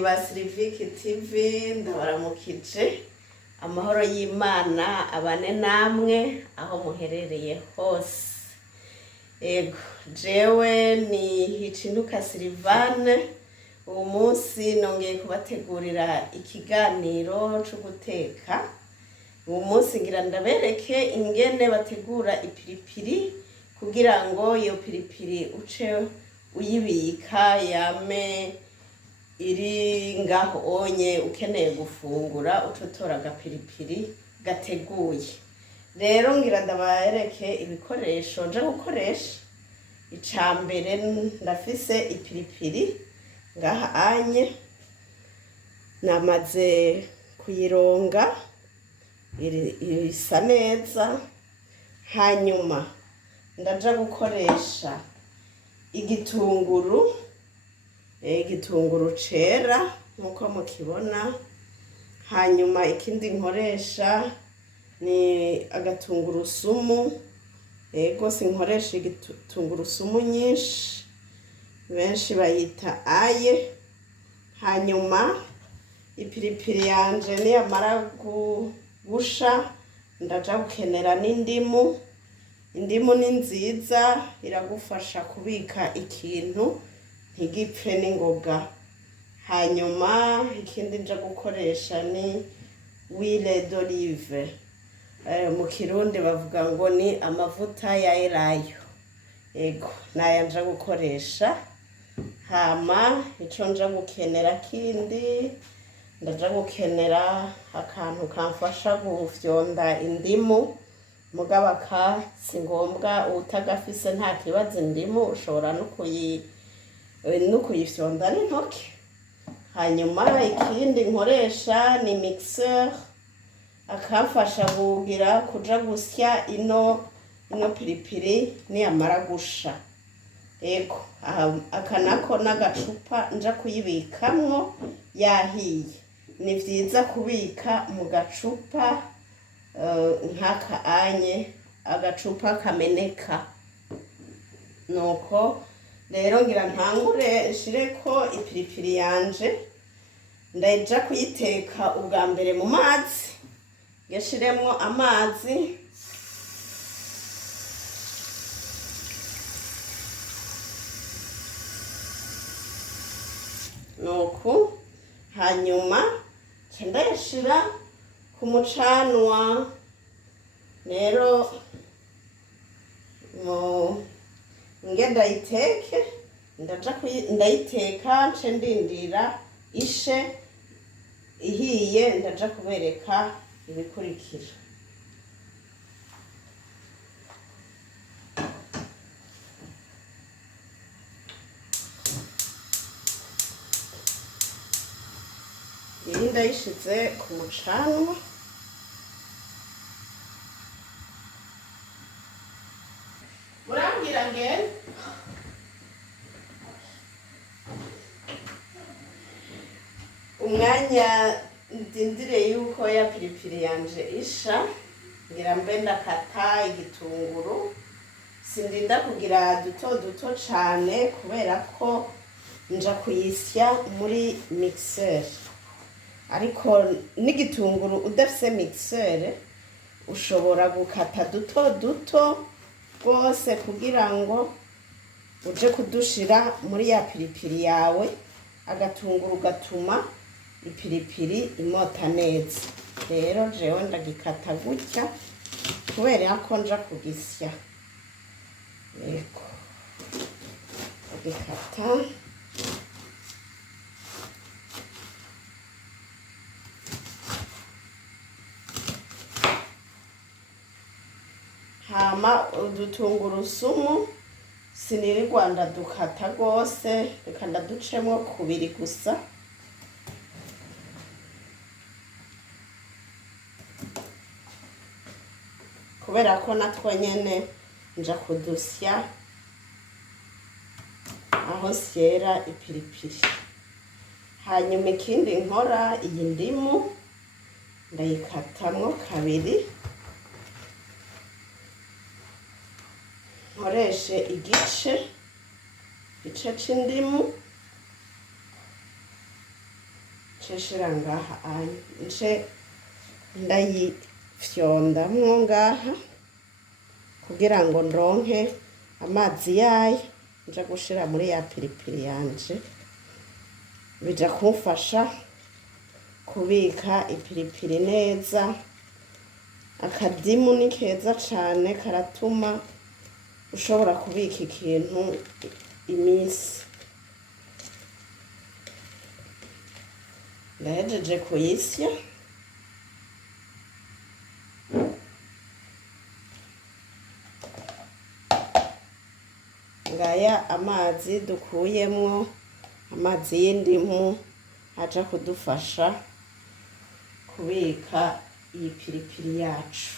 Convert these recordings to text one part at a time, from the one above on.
ba Siliviki TV ndabaramukije amahoro y'Imana abane namwe aho muherereye hose. Ego jewe ni Hicinduka Silivane, uwo munsi nongeye kubategurira ikiganiro cyo guteka. Uwo munsi ngira ndabereke ingene bategura ipiripiri kugira ngo iyo piripiri uce uyibika yame iri ngaho onye ukeneye gufungura ucotora agapiripiri gateguye. Rero ngira ndabereke ibikoresho nje gukoresha. Icambere ndafise ipiripiri ngaha anye namaze kuyironga isa neza, hanyuma ndaja gukoresha igitunguru cera nkuko mukibona, hanyuma ikindi nkoresha ni agatungurusumu. Ego sinkoresha igitunguru nyinshi, benshi bayita aye. Hanyuma ipiripiri yanje niyamara gusha ndaja gukenera n'indimu. Indimu ni nziza, iragufasha kubika ikintu ntigipfe n'ingoga. Hanyuma ikindi nja gukoresha ni huile d'olive, mu kirundi bavuga ngo ni amavuta ya elayo. Ego naya nja gukoresha. Hama ico nja gukenera kindi ndaja gukenera akantu kamfasha gufyonda indimu, mugabo si ngombwa utagafise nta kibazo. Indimu ushobora no kuyifyonda n'intoke. Hanyuma ikindi nkoresha ni mixeur, akamfasha kuja gusya ino piripiri niyamara gusha. Ego aka nako n'agacupa nja kuyibikamwo yahiye. Ni vyiza kubika mu gacupa nk'aka anye, agacupa kameneka. Nuko rero ngira ntangure nshireko ipiripiri yanje, ndaja kuyiteka ubwa mbere mu mazi. Ngashiremwo amazi, nuko hanyuma ndayashira ku mucanwa. Rero ngenda ndayiteke, ndayiteka nce ndindira ishe. Ihiye ndaja kubereka ibikurikira. Iyi ndayishize ku mucanwa. Murambwira ngene umwanya ndindire yuko ya piripiri yanje isha, ngira mbe ndakata igitunguru. Sindinda kugira duto cane kubera ko nja kuyisya muri mixeur. Ariko n'igitunguru udafise mixeur ushobora gukata duto rwose kugira ngo uje kudushira muri ya piripiri yawe. Agatunguru gatuma ipiripiri imota neza. Rero jewe ndagikata gutya kubera ko nja kugisya. Yego ndagikata. Hama udutungurusumu sinirirwa ndadukata rwose, reka ndaducemwo kubiri gusa. Kubera ko natwo nyene nja kudusya aho syera ipiripiri. Hanyuma ikindi nkora, iyi ndimu ndayikatamwo kabiri, nkoreshe igice c'indimu. nshira ngaha nce ndayifyondamwo ngaha kugira ngo ndonke amazi yayo nja gushira muri ya piripiri yanje, bija kumfasha kubika ipiripiri neza. Akadimu ni keza cane, karatuma ushobora kubika ikintu imisi. Ndahejeje kuyisya, ngaya amazi dukuyemwo, amazi y'indimu aja kudufasha kubika iyi piripiri yacu.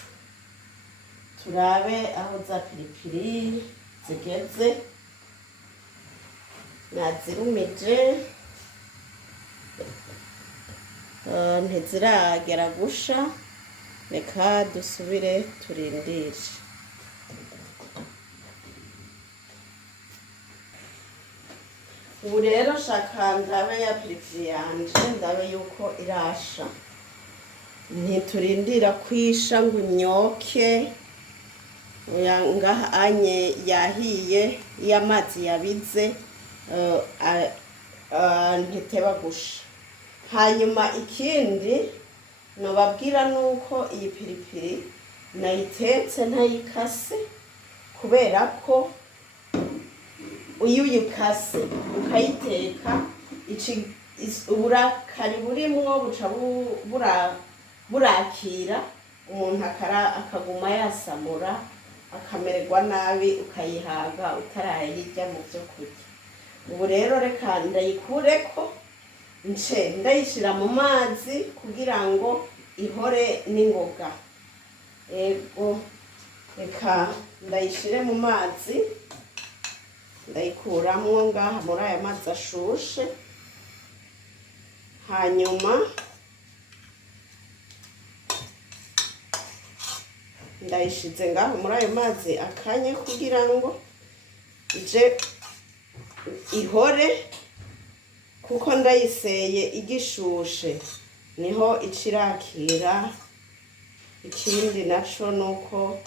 Turabe aho za piripiri zigeze, nazirumije ntiziragera gusha, reka dusubire turindire. Ubu rero shaka ndabe ya piripiri yanje, ndabe yuko irasha. Ntiturindira kwisha ngo imyoke, ngaha anye yahiye, iyo amazi yabize ntiteba gusha. Hanyuma ikindi nobabwira nuko iyi piripiri nayitetse ntayikase, kubera ko iyo uyikase ukayiteka uburakari burimwo buca burakira umuntu akaguma yasamura, akamererwa nabi, ukayihaga utarayirya mu byo kurya. Ubu rero reka ndayikureko, nce ndayishira mu mazi kugira ngo ihore n'ingoga. Ego reka ndayishire mu mazi, ndayikuramwo ngaha muri aya mazi ashushe. Hanyuma ndayishize ngaho muri ayo mazi akanye kugira ngo ije ihore, kuko ndayiseye igishushe niho icirakira. Ikindi naco nuko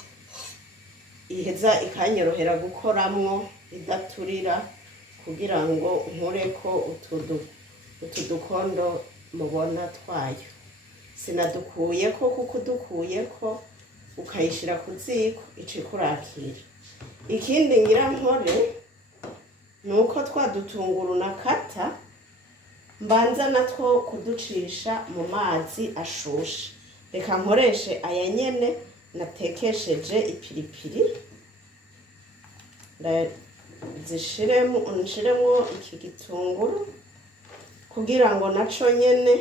iheza ikanyorohera gukoramwo idaturira, kugira ngo nkureko utu dukondo mubona twayo. Sinadukuyeko kuko udukuyeko ukayishira ku ziko ica ikurakira. Ikindi ngira nkore nuko twa dutunguru nakata mbanza natwo kuducisha mu mazi ashushe. Reka nkoreshe aya nyene natekesheje ipiripiri, nshiremwo iki gitunguru kugira ngo naco nyene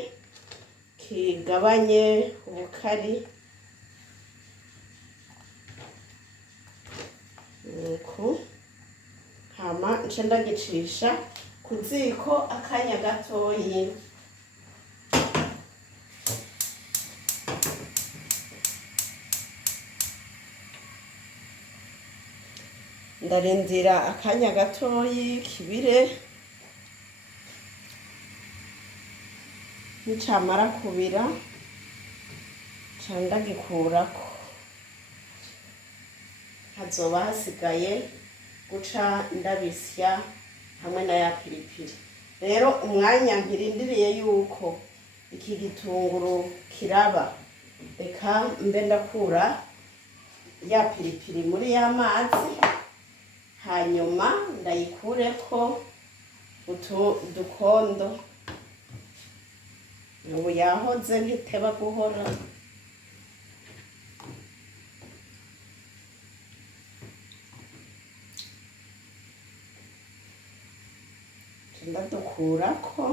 kigabanye ubukari. Nuko hama nce ndagicisha ku ziko akanya gatoyi. Ndarindira akanya gatoyi kibire, nicamara kubira ca ndagikurako. Hazoba hasigaye guca ndabisya hamwe na ya piripiri. Rero umwanya nkirindiriye yuko iki gitunguru kiraba, reka mbe ndakura ya piripiri muri ya mazi, hanyuma ndayikureko utu dukondo. Ubu yahoze ntiteba guhora. Ndadukurako,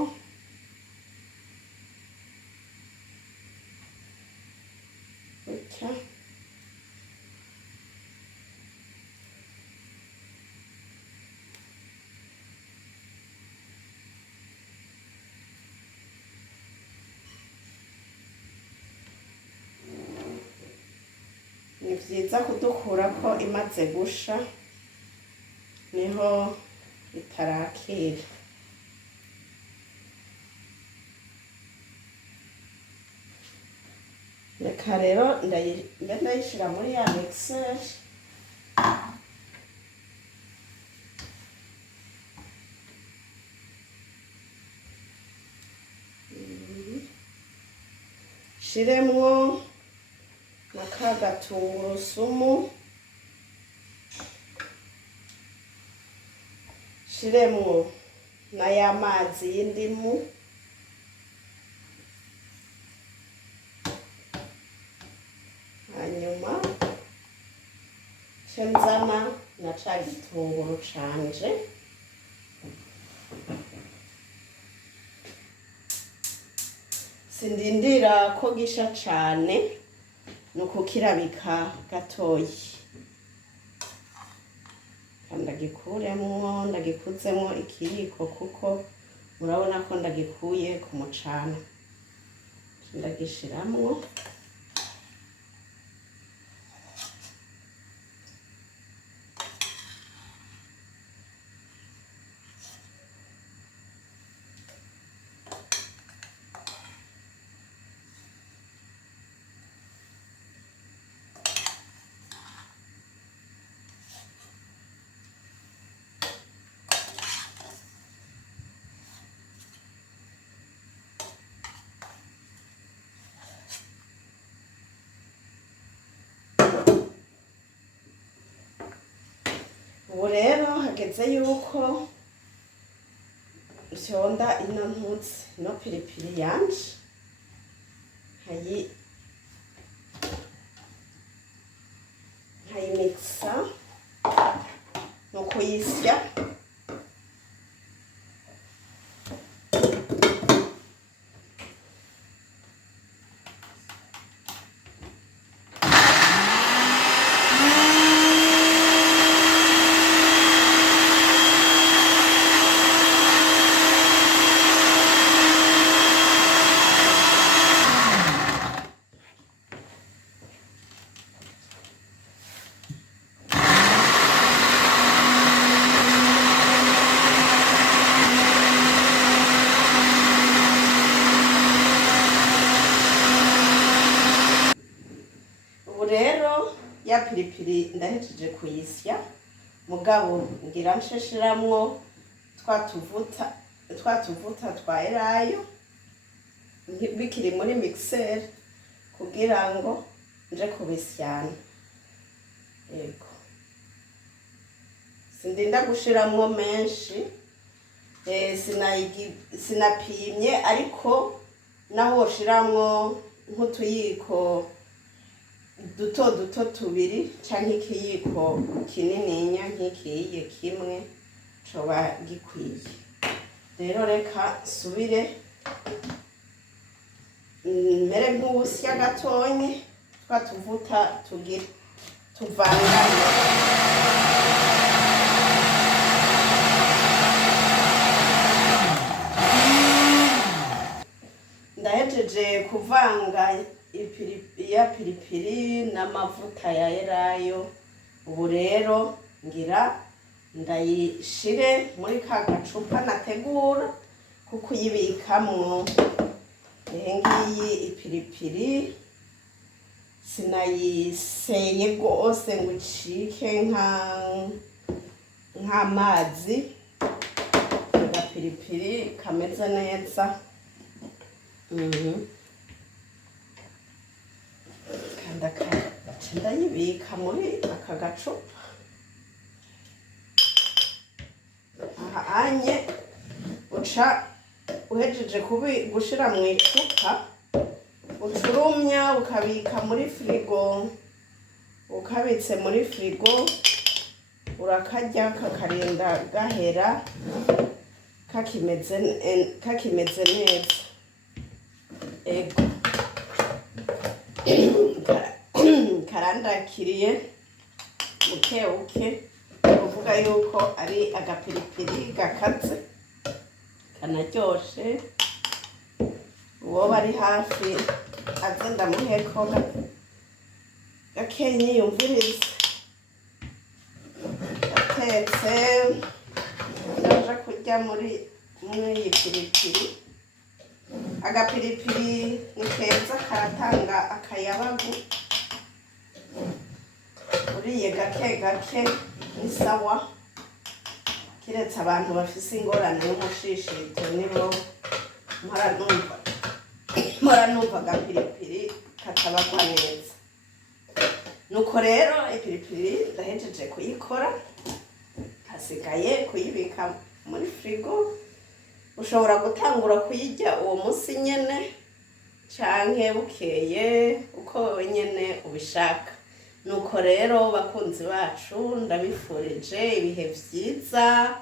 gutya. Ni vyiza kudukurako imaze gusha, niho itarakira. reka rero ndayishira muri ya mixer. Shiremwo na ka gatungurusumu, shiremwo na ya mazi y'indimu, hanyuma nzana na ca gitunguru canje, sindindira ko gisha cane, nuko kirabika gatoyi. Ndagikuremwo, ndagikuzemwo ikiyiko kuko murabona ko ndagikuye ku mucana. Ndagishiramwo, ubu rero hageze yuko nshonda ino ntutsi, ino piripiri yanje nkayimikisa no kuyisya. Rero ya piripiri ndahejeje kuyisya, mugabo ngira nsheshiramwo twa tuvuta twa elayo bikiri muri mixer kugira ngo nje kubisyana. Yego, sindinda gushiramwo menshi, sinapimye, ariko naho woshiramwo nk'utuyiko duto duto tubiri canke ikiyiko kinininya nk'ikiye kimwe coba gikwiye. Rero reka subire mere nk'ubusya gatonyi twa tuvuta tuvanganye. Ndahejeje kuvanga ya piripiri n'amavuta ya elayo. Ubu rero ngira ndayishire muri ka gacupa nategura kuko uyibikamwo. Ngiyi ipiripiri sinayiseye gose ngo icike nk'amazi. Agapiripiri kameze neza. Ndayibika muri aka gacupa. Aha anye uca uhejeje gushira mu icupa, ucurumya ukabika muri frigo. Ukabitse muri frigo urakarya kakarinda gahera kakimeze neza. Ego, karandakiriye buke uvuga yuko ari agapiripiri gakaze kanaryoshe. Uwo bari hafi aze ndamuheko gakenye yumvirize. Gatetse ndaja kurya muri iyi piripiri. Agapiripiri ni keza. karatanga akayabagu, uriye gake gake ni sawa, kiretse abantu bafise ingorane y'umushishito nibo mpora numva agapiripiri katabagwa neza. Nuko rero ipiripiri ndahejeje kuyikora, hasigaye kuyibika muri frigo. Ushobora gutangura kuyirya uwo munsi nyene canke bukeye uko wewe nyene ubishaka. Nuko rero bakunzi bacu ndabifurije ibihe vyiza,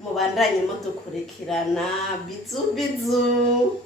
mubandanye mudukurikirana. Bizu bizu.